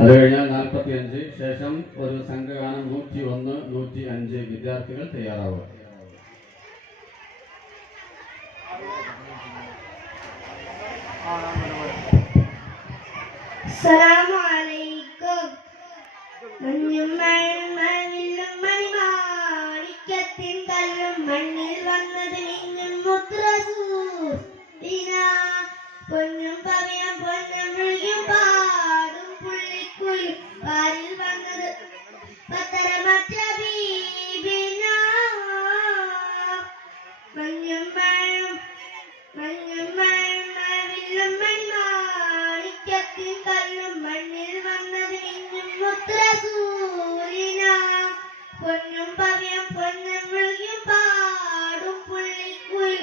അത് കഴിഞ്ഞാൽ 45 ശേഷം ഒരു സംഘഗാനം 101, 105 വിദ്യാർത്ഥികൾ തയ്യാറാവുക. അസ്സലാമു അലൈക്കും. മഞ്ഞും മഴവില്ലും മണിമാണിക്യത്തിൻ കല്ലും മണ്ണിൽ വന്നത് മിന്നും മുദ്രസൂരിന പൊന്നും പവയം പൊന്നും പാടും പുള്ളിക്കുയിൽ പാരിൽ വന്നത് പത്തരമറ്റ ബീബിന മഞ്ഞും മഴവില്ലും മണിമാണിക്യത്തിൻ കല്ലും മണ്ണിൽ വന്നത് മിന്നും മുദ്രസൂരിന പൊന്നും പവയം പൊന്നും പാടും പുള്ളിക്കുയിൽ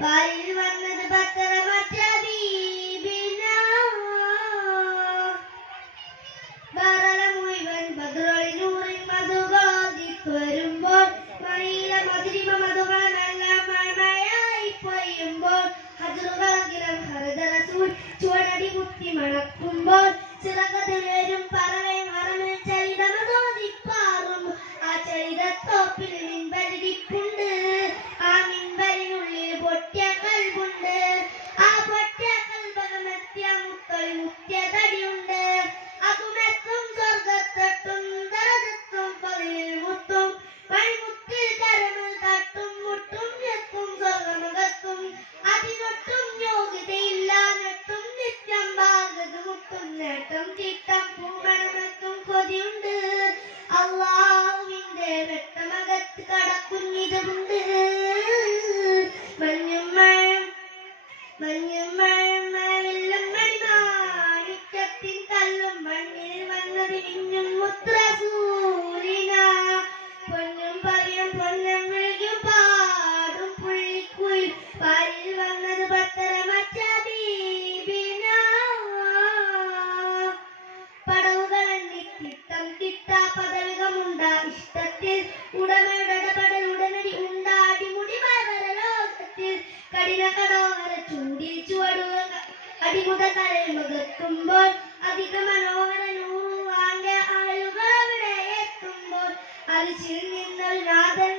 പാരിൽ വന്നത് പത്തരമറ്റ ബീബിന ബറല മുഴുവൻ ബദറൊളിനൂറിൻ മധുഗോദിപ്പ് വരുമ്പോൾ മയില മധുരിമ മധുകളെല്ലാം മഴയായി പൊയ്യുമ്പോൾ ഹജറുകളകിലും ഹരിതറസൂൽ ചുവടടി കുത്തി മണക്കുമ്പോൾ ചിറകതിലും പറവെ മറമിൽ ചരിതമതോദിപ്പാറും ആ ചരിതത്തോപ്പിൽ മിൻപരിടിപ്പുണ്ട് ആ മിൻപരിനുള്ളിൽ പൊട്ടിയ കൽബുണ്ട് ആ പൊട്ടിയ കൽബകമെത്തിയ മുക്കൾ മുത്തിയ തടിയുണ്ട് അതുമെത്തും സ്വർഗത്തെത്തും ദരജത്തും പതിയിൽ മുത്തും മണിമുത്തിൽ കരമിൽ തട്ടും മുട്ടും എത്തും സ്വർഗമകത്തും അതിനൊട്ടും യോഗ്യതയില്ല നെട്ടും നിത്യം ഭാഗത് മുട്ടും നേട്ടം ചിട്ടം പൂമണമെത്തും കൊതിയുണ്ട് അള്ളാഹുവിന്റെ വെട്ടമകത്ത് കടക്കുന്നിതുണ്ട് മഞ്ഞും മഴവില്ലും മണിമാണിക്യത്തിൻ കല്ലും മണ്ണിൽ വന്നത് മിന്നും മുദ്രസൂരിന പൊന്നും പവയം പൊന്നും പാടും പുള്ളിക്കുയിൽ പാരിൽ വന്നത് പത്തരമറ്റ ബീബിന പടവുകളെണ്ണി തിട്ടം തിട്ടാ പദവികമുണ്ട ഇഷ്ടത്തിൽ ഉടമയുടെ ഇടപെടൽ ഉടനടി ഉണ്ടാടിമുടി ലോകത്തിൽ കഠിന കടോവര ചൂടിൽ ചുവടുകൾ അടിമുത കരമകത്തുമ്പോൾ അധിക മനോഹര നൂറുവാന്റെ ആളുകൾ അവിടെ എത്തുമ്പോൾ അരിശിൽ നിന്നൊരു നാഥൻ